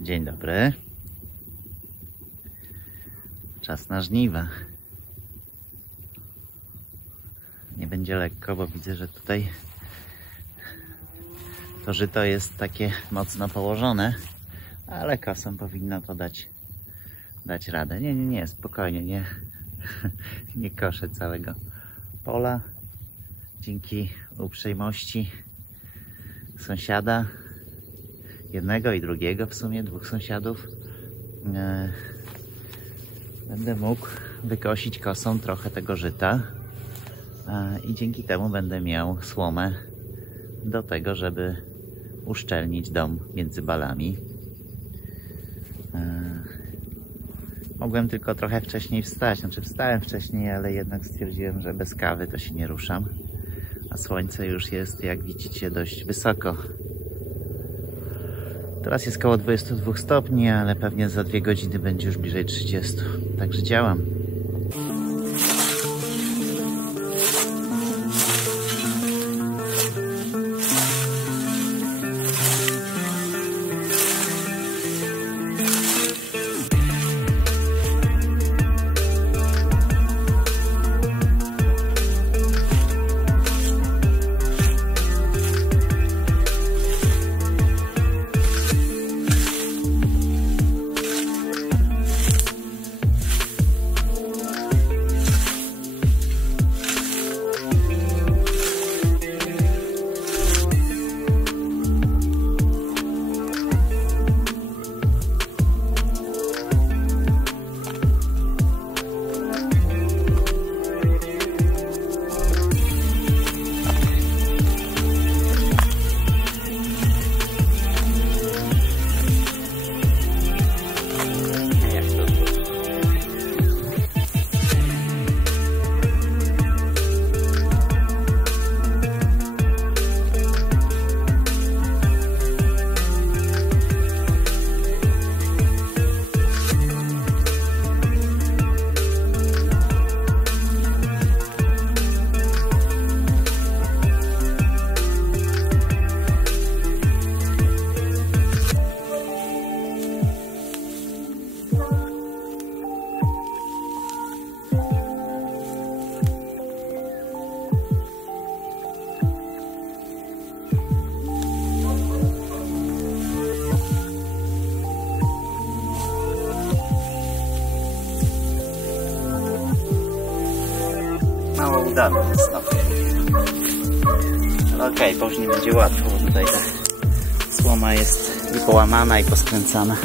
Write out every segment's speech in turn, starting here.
Dzień dobry. Czas na żniwa. Nie będzie lekko, bo widzę, że tutaj to żyto jest takie mocno położone, ale kosą powinno to dać radę. Nie, spokojnie, nie koszę całego pola. Dzięki uprzejmości sąsiada, jednego i drugiego, w sumie dwóch sąsiadów, będę mógł wykosić kosą trochę tego żyta i dzięki temu będę miał słomę do tego, żeby uszczelnić dom między balami. Mogłem tylko trochę wcześniej wstać, wstałem wcześniej, ale jednak stwierdziłem, że bez kawy to się nie ruszam, a słońce już jest, jak widzicie, dość wysoko. Teraz jest koło 22 stopni, ale pewnie za 2 godziny będzie już bliżej 30. Także działam. Mało udane jest to. Okej, później będzie łatwo, bo tutaj ta słoma jest i połamana, i poskręcana.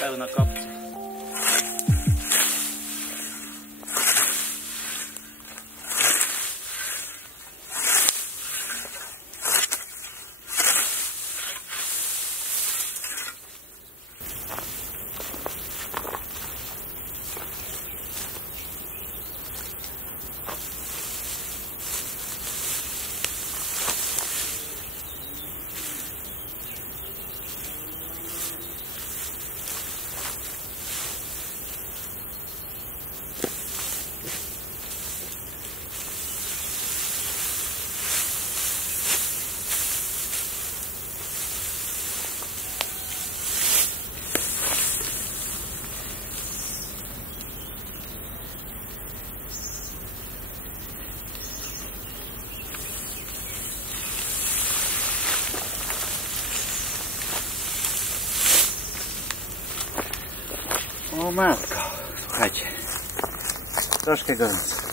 Pełno kopców. O matko, słuchajcie, troszkę gorąco.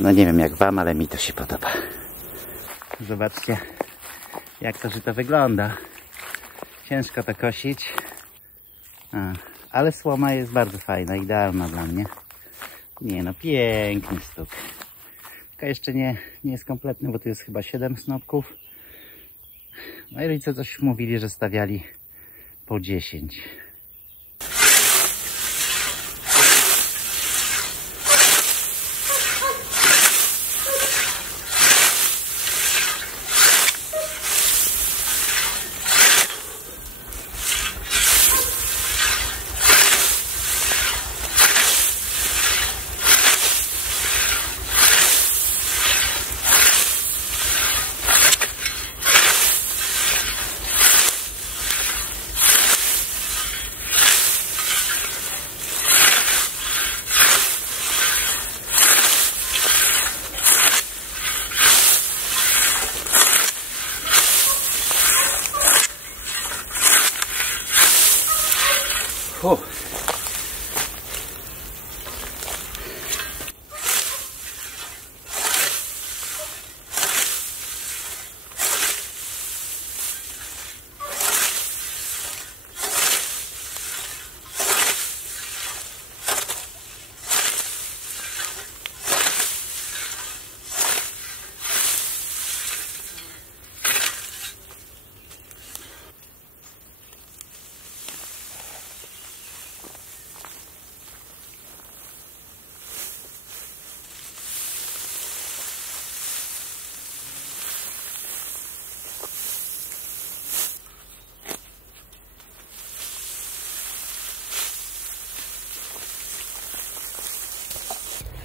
No nie wiem jak wam, ale mi to się podoba. Zobaczcie jak to żyto wygląda. Ciężko to kosić. Ale słoma jest bardzo fajna, idealna dla mnie. Nie no, piękny stuk. Tylko jeszcze nie jest kompletny, bo tu jest chyba 7 snopków. No i rodzice coś mówili, że stawiali po 10.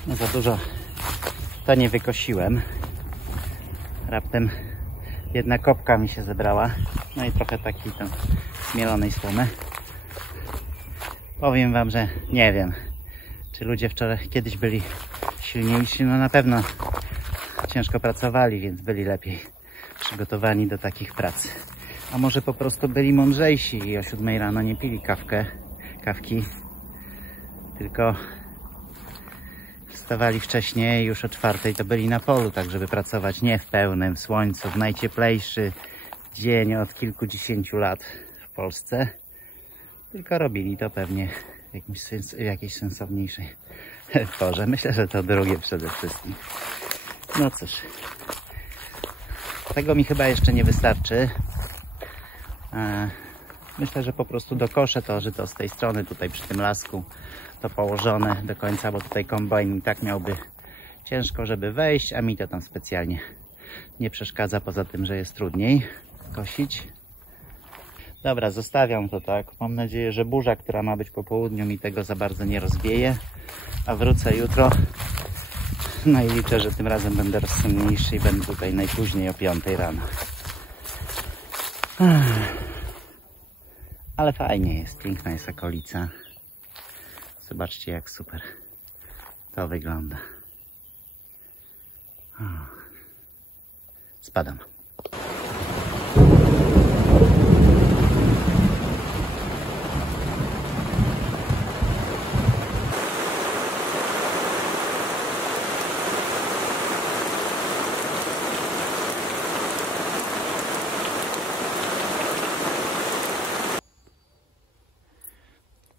No za dużo to nie wykosiłem. Raptem jedna kopka mi się zebrała. No i trochę takiej tam mielonej słomy. Powiem wam, że nie wiem, czy ludzie kiedyś byli silniejsi. No na pewno ciężko pracowali, więc byli lepiej przygotowani do takich prac. A może po prostu byli mądrzejsi i o 7 rano nie pili kawki, tylko wstawali wcześniej, już o 4 to byli na polu, tak żeby pracować nie w pełnym słońcu, w najcieplejszy dzień od kilkudziesięciu lat w Polsce, tylko robili to pewnie w jakiejś sensowniejszej porze. Myślę, że to drugie przede wszystkim. No cóż, tego mi chyba jeszcze nie wystarczy. Myślę, że po prostu dokoszę to żyto z tej strony, tutaj przy tym lasku, to położone do końca, bo tutaj kombajn i tak miałby ciężko, żeby wejść, a mi to tam specjalnie nie przeszkadza, poza tym, że jest trudniej kosić. Dobra, zostawiam to tak. Mam nadzieję, że burza, która ma być po południu, mi tego za bardzo nie rozwieje, a wrócę jutro. No i liczę, że tym razem będę rozsądniejszy i będę tutaj najpóźniej o 5 rano. Ale fajnie jest, piękna jest okolica. Zobaczcie, jak super to wygląda. Spadam.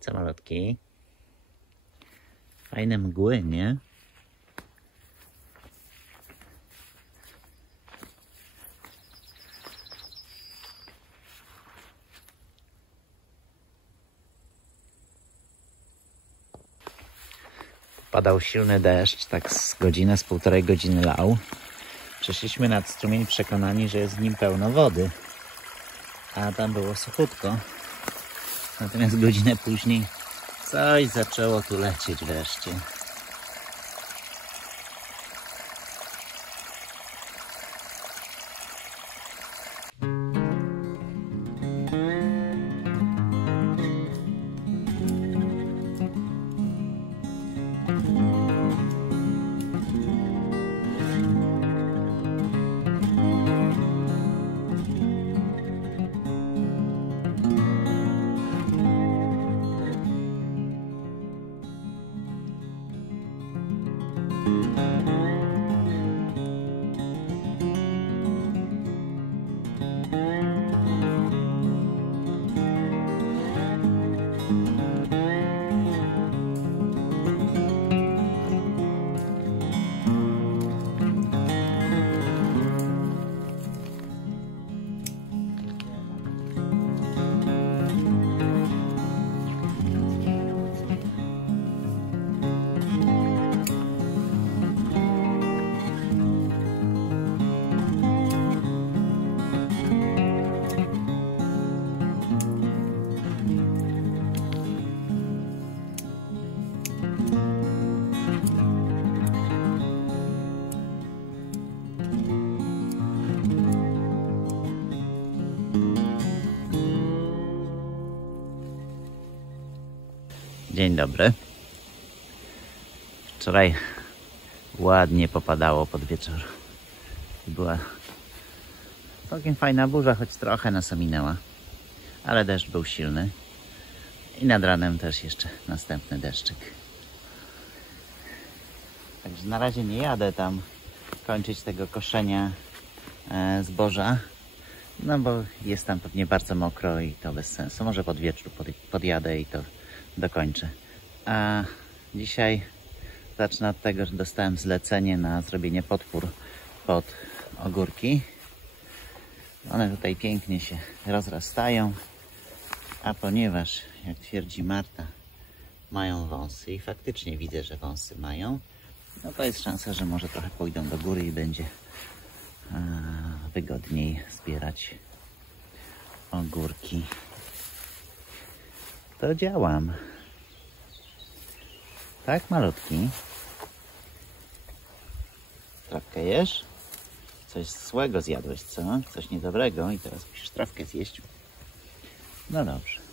Co malutki? Fajne mgły, nie? Padał silny deszcz, tak z godzinę, z półtorej godziny lał. Przeszliśmy nad strumień przekonani, że jest w nim pełno wody, a tam było suchutko. Natomiast godzinę później coś zaczęło tu lecieć wreszcie. Dzień dobry. Wczoraj ładnie popadało pod wieczór. Była całkiem fajna burza, choć trochę nas ominęła. Ale deszcz był silny. I nad ranem też jeszcze następny deszczyk. Także na razie nie jadę tam kończyć tego koszenia zboża. No bo jest tam pewnie bardzo mokro i to bez sensu. Może pod wieczór podjadę i to dokończę. A dzisiaj zacznę od tego, że dostałem zlecenie na zrobienie podpór pod ogórki. One tutaj pięknie się rozrastają, a ponieważ, jak twierdzi Marta, mają wąsy i faktycznie widzę, że wąsy mają, no to jest szansa, że może trochę pójdą do góry i będzie wygodniej zbierać ogórki. To działam. Tak, malutki? Trawkę jesz? Coś złego zjadłeś, co? Coś niedobrego i teraz musisz trawkę zjeść. No dobrze.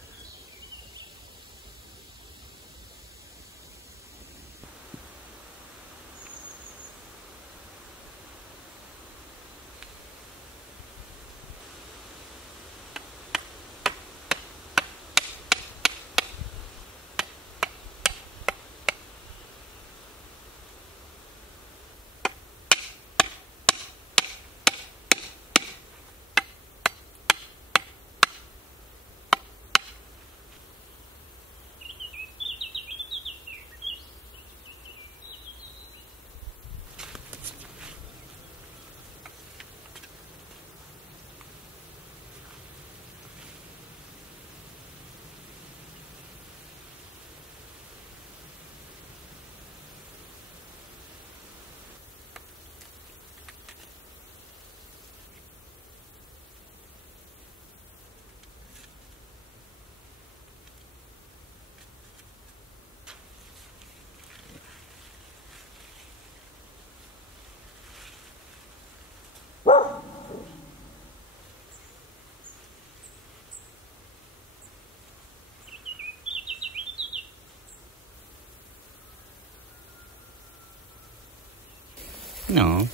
No,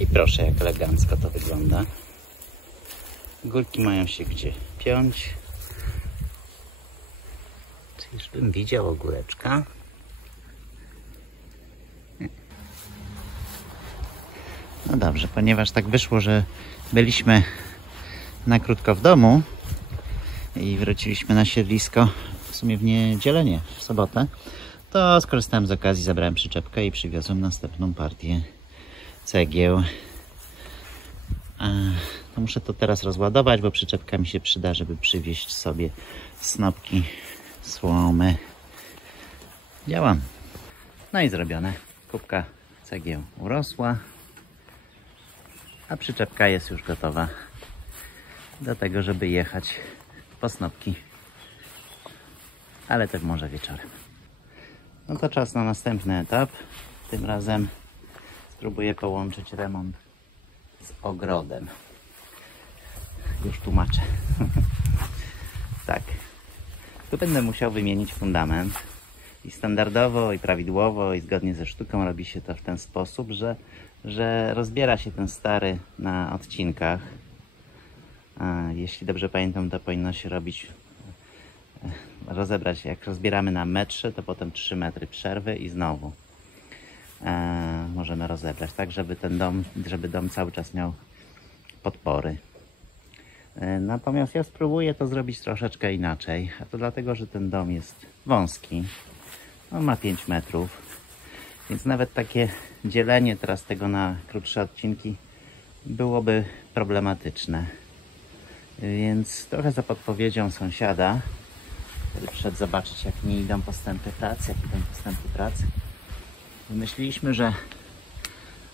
I proszę, jak elegancko to wygląda. Górki mają się gdzie piąć. Czyżbym widział ogóreczka? No dobrze, ponieważ tak wyszło, że byliśmy na krótko w domu i wróciliśmy na siedlisko w sumie w niedzielę, nie, w sobotę, to skorzystałem z okazji, zabrałem przyczepkę i przywiozłem następną partię cegieł. To muszę to teraz rozładować, bo przyczepka mi się przyda, żeby przywieźć sobie snopki słomy. Działam. No i zrobione. Kubka cegieł urosła, a przyczepka jest już gotowa do tego, żeby jechać po snopki, ale też może wieczorem. No to czas na następny etap. Tym razem spróbuję połączyć remont z ogrodem. Już tłumaczę. Tak. Tu będę musiał wymienić fundament. I standardowo, i prawidłowo, i zgodnie ze sztuką robi się to w ten sposób, że rozbiera się ten stary na odcinkach. Jeśli dobrze pamiętam, to powinno się robić, rozebrać, jak rozbieramy na metrze, to potem 3 metry przerwy i znowu możemy rozebrać, tak żeby dom cały czas miał podpory. Natomiast ja spróbuję to zrobić troszeczkę inaczej, a to dlatego, że ten dom jest wąski. On ma 5 metrów, więc nawet takie dzielenie teraz tego na krótsze odcinki byłoby problematyczne. Więc trochę za podpowiedzią sąsiada, który przyszedł zobaczyć, jak mi idą postępy prac, wymyśliliśmy, że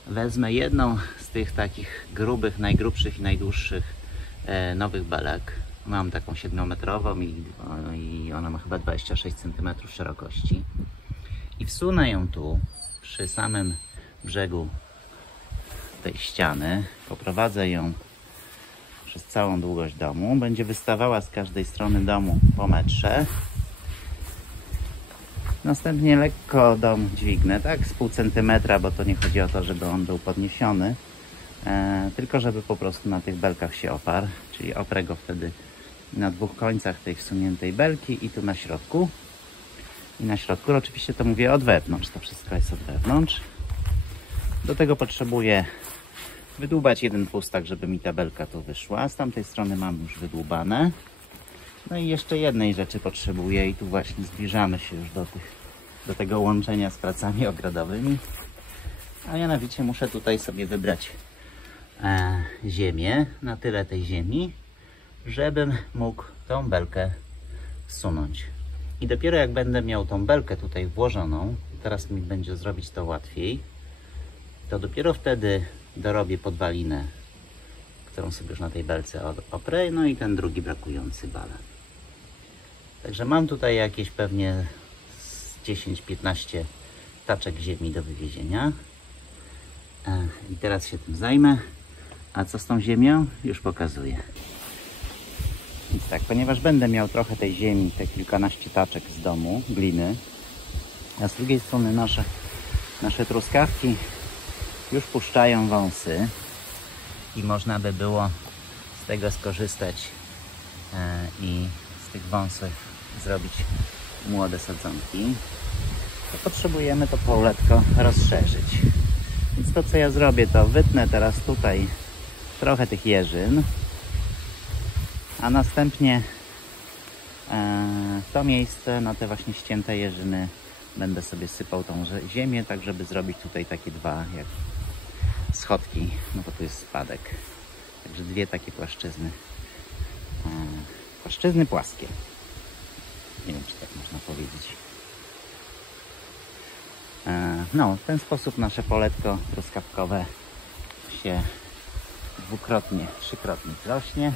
wezmę jedną z tych takich grubych, najgrubszych i najdłuższych nowych belek. Mam taką 7-metrową i ona ma chyba 26 cm szerokości. I wsunę ją tu przy samym brzegu tej ściany. Poprowadzę ją przez całą długość domu. Będzie wystawała z każdej strony domu po metrze. Następnie lekko dom dźwignę, tak z pół centymetra, bo to nie chodzi o to, żeby on był podniesiony, tylko żeby po prostu na tych belkach się oparł, czyli oprę go wtedy na 2 końcach tej wsuniętej belki i tu na środku. I na środku, oczywiście to mówię od wewnątrz, to wszystko jest od wewnątrz. Do tego potrzebuję wydłubać jeden pustak, żeby mi ta belka tu wyszła. Z tamtej strony mam już wydłubane. No i jeszcze jednej rzeczy potrzebuję i tu właśnie zbliżamy się już do tego łączenia z pracami ogrodowymi. A mianowicie muszę tutaj sobie wybrać ziemię, na tyle tej ziemi, żebym mógł tą belkę wsunąć. I dopiero jak będę miał tą belkę tutaj włożoną, teraz mi będzie zrobić to łatwiej, to dopiero wtedy dorobię podwalinę, którą sobie już na tej belce oprę, no i ten drugi brakujący bale. Także mam tutaj jakieś pewnie 10-15 taczek ziemi do wywiezienia. I teraz się tym zajmę. A co z tą ziemią? Już pokazuję. Więc tak, ponieważ będę miał trochę tej ziemi, te kilkanaście taczek z domu, gliny, a z drugiej strony nasze truskawki już puszczają wąsy i można by było z tego skorzystać i z tych wąsów zrobić młode sadzonki, to potrzebujemy to poletko rozszerzyć. Więc to, co ja zrobię, to wytnę teraz tutaj trochę tych jeżyn, a następnie w to miejsce, na te właśnie ścięte jeżyny, będę sobie sypał tą ziemię, tak żeby zrobić tutaj takie 2 jak schodki, no bo tu jest spadek. Także 2 takie płaszczyzny. Płaszczyzny płaskie. Nie wiem, czy tak można powiedzieć. No, w ten sposób nasze poletko truskawkowe się 2-krotnie, 3-krotnie rośnie.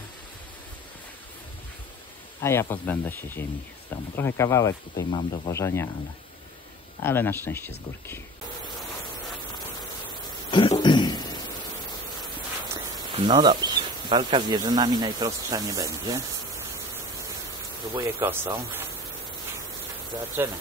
A ja pozbędę się ziemi z domu. Trochę kawałek tutaj mam do wożenia, ale na szczęście z górki. No dobrze, walka z jeżynami najprostsza nie będzie. Próbuję kosą. Zobaczymy.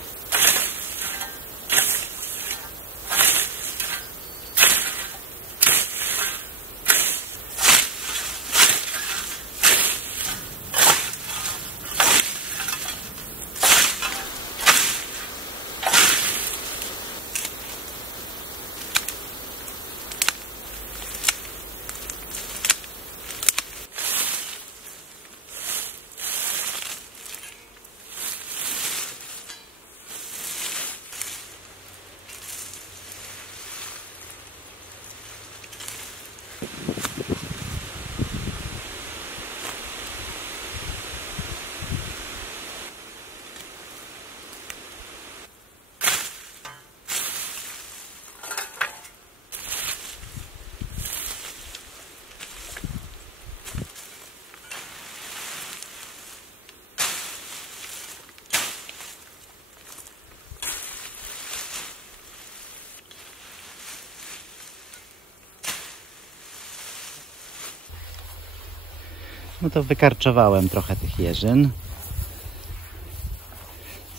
No to wykarczowałem trochę tych jeżyn.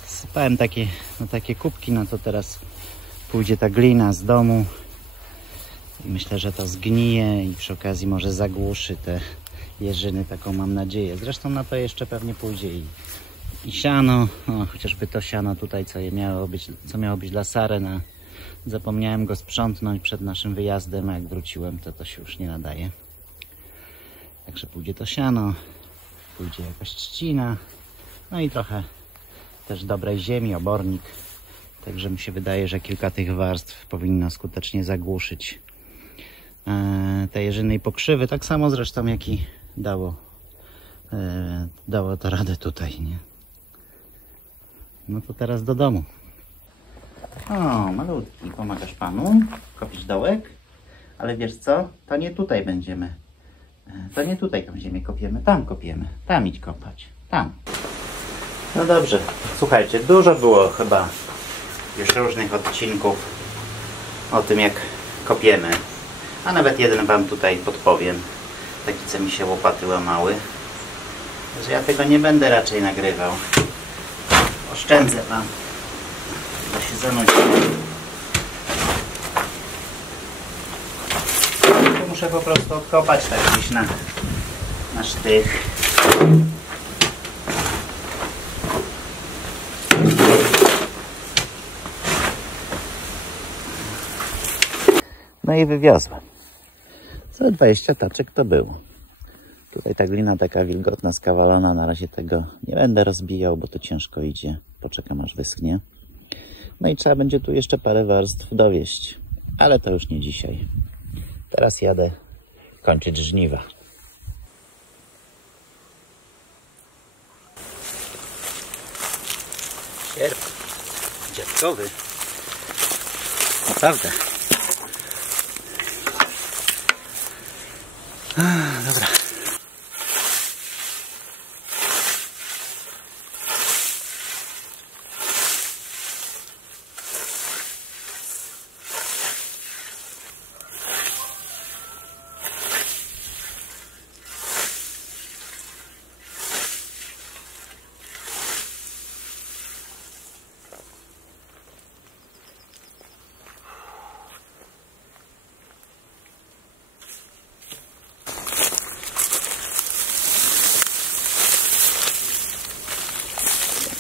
Zasypałem takie kubki, no to teraz pójdzie ta glina z domu. I myślę, że to zgnije i przy okazji może zagłuszy te jeżyny, taką mam nadzieję. Zresztą na to jeszcze pewnie pójdzie i siano, chociażby to siano tutaj, co miało być dla Sary. Zapomniałem go sprzątnąć przed naszym wyjazdem, a jak wróciłem, to się już nie nadaje. Także pójdzie to siano, pójdzie jakaś trzcina, no i trochę też dobrej ziemi, obornik. Także mi się wydaje, że kilka tych warstw powinno skutecznie zagłuszyć te jeżyny i pokrzywy. Tak samo zresztą jak i dało to radę tutaj, nie? No to teraz do domu. O, malutki, pomagasz panu kopić dołek? Ale wiesz co? To nie tutaj będziemy. To nie tutaj tą ziemię kopiemy, tam kopiemy. Tam idź kopać. Tam. No dobrze. Słuchajcie, dużo było chyba już różnych odcinków o tym, jak kopiemy. A nawet jeden wam tutaj podpowiem. Taki, co mi się łopaty łamały. Że ja tego nie będę raczej nagrywał. Oszczędzę wam. Bo się zanudziłem. Muszę po prostu odkopać tak gdzieś na sztych. No i wywiozłem. Co 20 taczek to było. Tutaj ta glina taka wilgotna, skawalona. Na razie tego nie będę rozbijał, bo to ciężko idzie. Poczekam aż wyschnie. No i trzeba będzie tu jeszcze parę warstw dowieść. Ale to już nie dzisiaj. Teraz jadę kończyć żniwa. Sierp dziadkowy. Naprawdę. Dobra.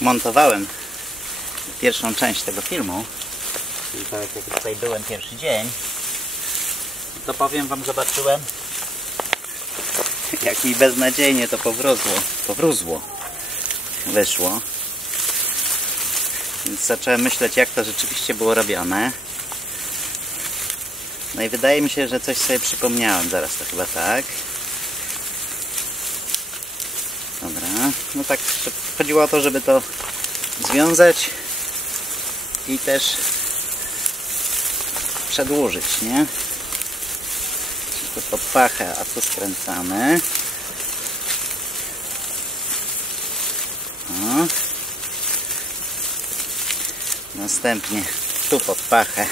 Montowałem pierwszą część tego filmu, czyli tak jak tutaj byłem pierwszy dzień, to powiem wam, zobaczyłem, jak mi beznadziejnie to powrózło wyszło. Więc zacząłem myśleć, jak to rzeczywiście było robione. No i wydaje mi się, że coś sobie przypomniałem. Zaraz, to chyba tak. Dobra, no tak, chodziło o to, żeby to związać i też przedłużyć, nie? Tu pod pachę, a tu skręcamy. O. Następnie tu pod pachę,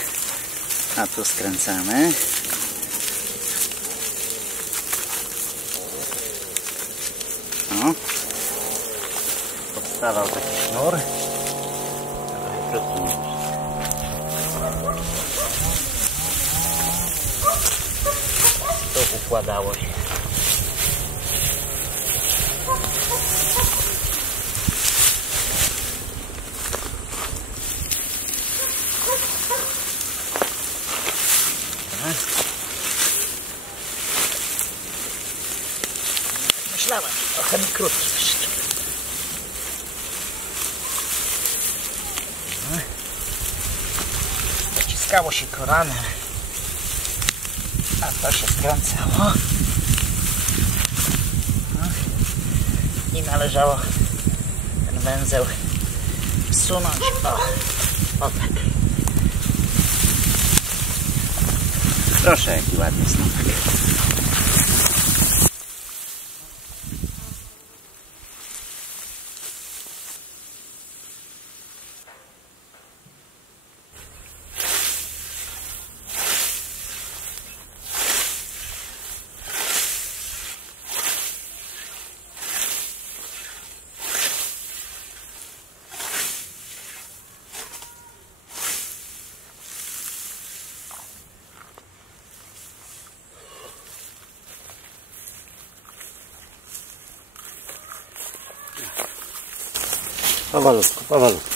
a tu skręcamy. O. Powstawał taki sznur. Tu układało się. Myślałem, że trochę mi krótki wyszedł. Naciskało się koranem. A to się skręcało. I należało ten węzeł wsunąć. O tak. Proszę, jaki ładny snopek. Powolutku, powolutku.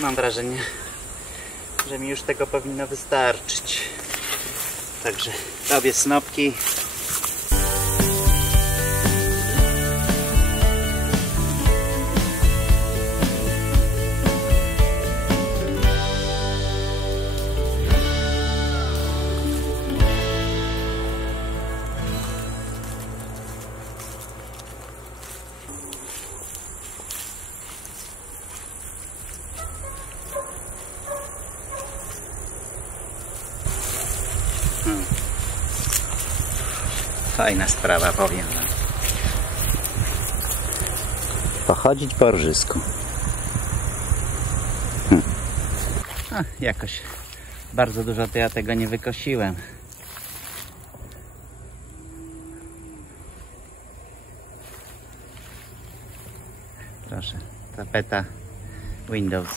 Mam wrażenie, że mi już tego powinno wystarczyć. Także robię snopki. Fajna sprawa, powiem wam. Pochodzić po rżysku. Jakoś bardzo dużo to ja tego nie wykosiłem. Proszę, tapeta Windows.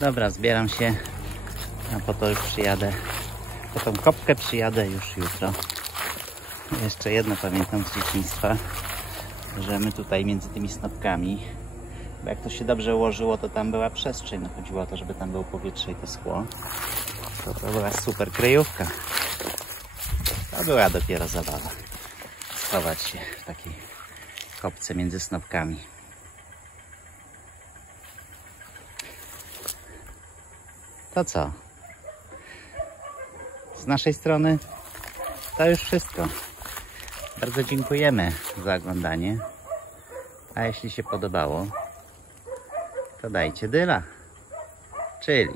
Dobra, zbieram się, a po to już przyjadę. Po tą kopkę przyjadę już jutro. Jeszcze jedno pamiętam z dzieciństwa, że my tutaj między tymi snopkami, bo jak to się dobrze ułożyło, to tam była przestrzeń. No, chodziło o to, żeby tam było powietrze i to schło. To była super kryjówka. To była dopiero zabawa. Schować się w takiej kopce między snopkami. To co? Z naszej strony to już wszystko. Bardzo dziękujemy za oglądanie. A jeśli się podobało, to dajcie dyla. Czyli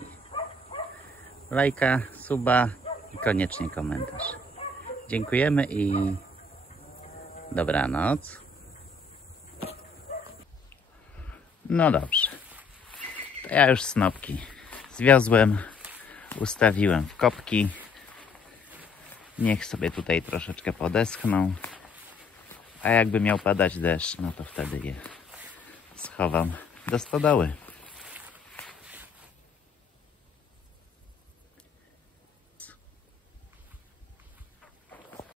lajka, suba i koniecznie komentarz. Dziękujemy i dobranoc. No dobrze. To ja już snopki zwiozłem, ustawiłem w kopki. Niech sobie tutaj troszeczkę podeschną. A jakby miał padać deszcz, no to wtedy je schowam do stodoły.